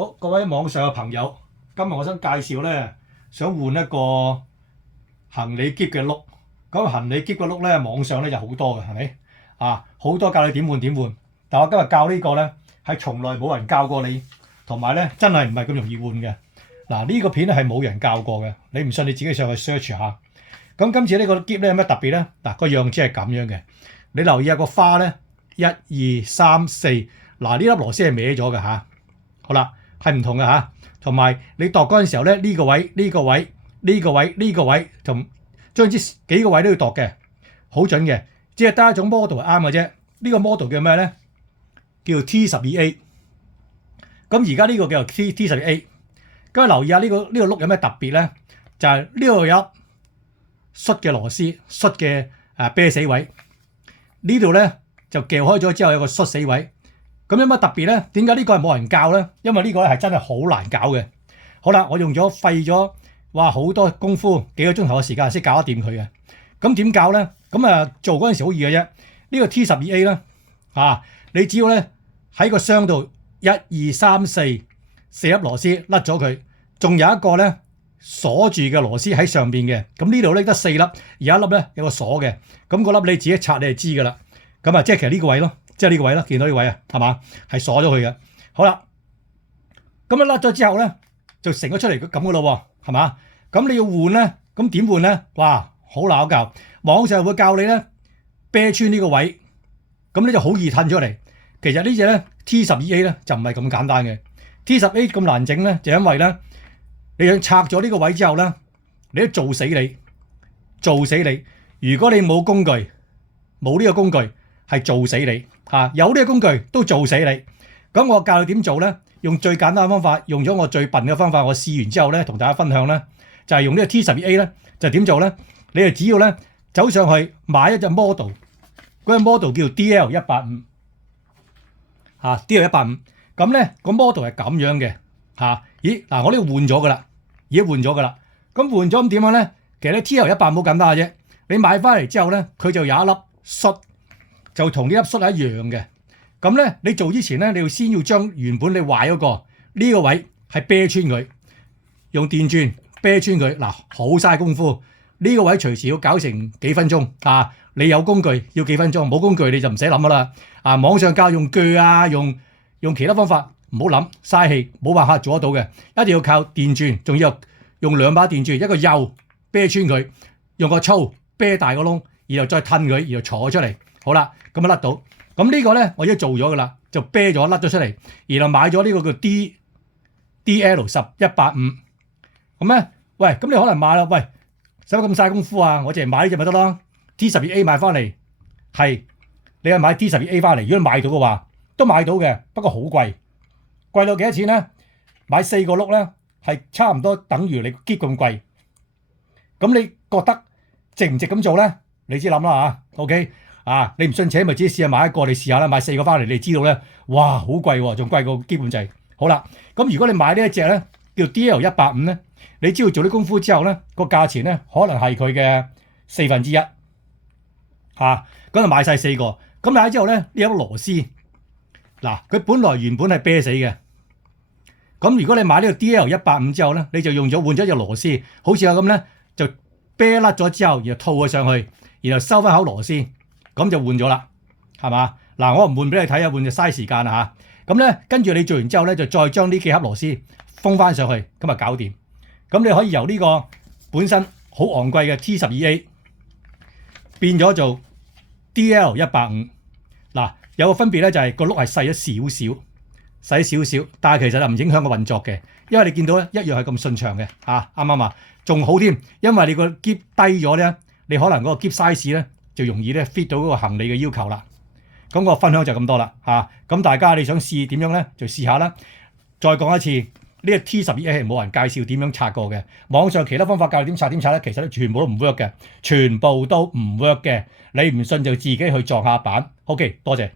好，各位網上嘅朋友，今日我想介紹咧，想換一個行李篋嘅轆。咁行李篋嘅轆咧，網上咧就好多嘅，係咪？好多教你點換點換。但我今日教呢個咧，係從來冇人教過你，同埋咧真係唔係咁容易換嘅。嗱，呢個片咧係冇人教過嘅，你唔信你自己上去 search 下。咁今次呢個篋咧有咩特別咧？嗱，個樣子係咁樣嘅。你留意下個花咧，一二三四，嗱呢粒螺絲係歪咗嘅嚇。好啦。係唔同嘅嚇，同埋你度嗰陣時候咧，呢個位、呢個位、呢個位、呢個位，同將之幾個位都要度嘅，好準嘅。只係得一種 model 係啱嘅啫。呢個 model 叫咩咧？叫 T12A。咁而家呢個叫做 T12A。咁留意下呢個轆有咩特別咧？就係呢度有摔嘅螺絲，摔嘅啤死位。呢度咧就撬開咗之後有個摔死位。咁有乜特別咧？點解呢個係冇人教咧？因為呢個咧係真係好難搞嘅。好啦，我用咗費咗好多功夫，幾個鐘頭嘅時間先搞得掂佢嘅。咁點教咧？咁做嗰陣時好易嘅啫。呢個 T12A 咧你只要咧喺個箱度一二三四粒螺絲甩咗佢，仲有一個咧鎖住嘅螺絲喺上邊嘅。咁呢度咧得四粒，而一粒咧有個鎖嘅。咁嗰粒你自己拆你就知㗎啦。咁即係其實呢個位咯。即係呢個位啦，見到呢個位啊，係嘛？係鎖咗佢嘅。好啦，咁甩咗之後咧，就成咗出嚟咁嘅咯喎，係嘛？咁你要換咧，咁點換咧？哇，好拗教，網上會教你咧啤穿呢個位，咁呢就好易褪出嚟。其實呢隻咧 T12A 咧就唔係咁簡單嘅。T10A 咁難整咧，就因為咧你想拆咗呢個位之後咧，你都做死你，做死你。如果你冇工具，冇呢個工具係做死你。有呢個工具都做死你，咁我教你點做咧？用最簡單嘅方法，用咗我最笨嘅方法，我試完之後咧，同大家分享咧，就係用呢個 T12A 咧，就點做咧？你哋只要咧走上去買一隻 model，嗰隻 model 叫 DL185，DL185，咁咧個 model 係咁樣嘅，咦嗱，我呢個換咗噶啦，已經換咗噶啦，咁換咗咁點樣咧？其實咧 TL185好簡單嘅啫，你買翻嚟之後咧，佢就有一粒摔。就同呢粒摔係一樣嘅，咁咧你做之前咧，你要先要將原本你壞嗰個呢個位係啤穿佢，用電鑽啤穿佢。嗱，好嘥功夫，呢個位隨時要搞成幾分鐘啊！你有工具要幾分鐘，冇工具你就唔使諗噶啦。網上教用鋸用其他方法唔好諗，嘥氣，冇辦法做得到嘅，一定要靠電鑽，仲要用兩把電鑽，一個幼啤穿佢，用個粗啤大個窿，然後再褪佢，然後坐出嚟。好啦，咁甩到，咁呢個咧我已經做咗噶啦，就啤咗甩咗出嚟，然後買咗呢個叫 DL185，咁咧，喂，咁你可能買啦，喂，使乜咁嘥功夫啊？我淨係買呢隻咪得咯 ，T12A 買翻嚟，係，你係買 T12A 翻嚟，如果你買到嘅話，都買到嘅，不過好貴，貴到幾多錢咧？買4個轆咧，係差唔多等於你篋咁貴，咁你覺得值唔值咁做咧？你知諗啦嚇 ，OK。你唔信邪咪自己試下買一個，你試下啦，買4個翻嚟，你知道咧，哇，好貴喎，仲貴過基本制。好啦，咁如果你買呢一隻咧，叫 DL185咧，你只要做啲功夫之後咧，個價錢咧可能係佢嘅1/4，咁就買晒4個。咁買咗之後咧，呢粒螺絲，嗱，佢原本係啤死嘅。咁如果你買呢個 DL185之後咧，你就換咗一隻螺絲，好似我咁咧，就啤甩咗之後，然後套佢上去，然後收翻口螺絲。咁就換咗啦，係嘛？嗱，我唔換俾你睇啊，換就嘥時間啦嚇。咁咧，跟住你做完之後咧，就再將呢幾盒螺絲封翻上去，咁啊搞掂。咁你可以由呢個本身好昂貴嘅 T12A 變咗做 DL185。嗱，有個分別咧，就係個轆係細咗少少，但係其實就唔影響個運作嘅，因為你見到咧一樣係咁順暢嘅，啱唔啱啊？仲好添，因為你個篋低咗咧，你可能嗰個篋 size 咧。就容易咧 fit 到嗰個行李嘅要求啦。咁我分享就咁多啦嚇。咁大家你想試點樣咧，就試下啦。再講一次，呢個 T12A 係冇人介紹點樣拆過嘅。網上其他方法教你點拆咧，其實全部都唔 work 嘅，全部都唔 work 嘅。你唔信就自己去撞下板。OK，多謝。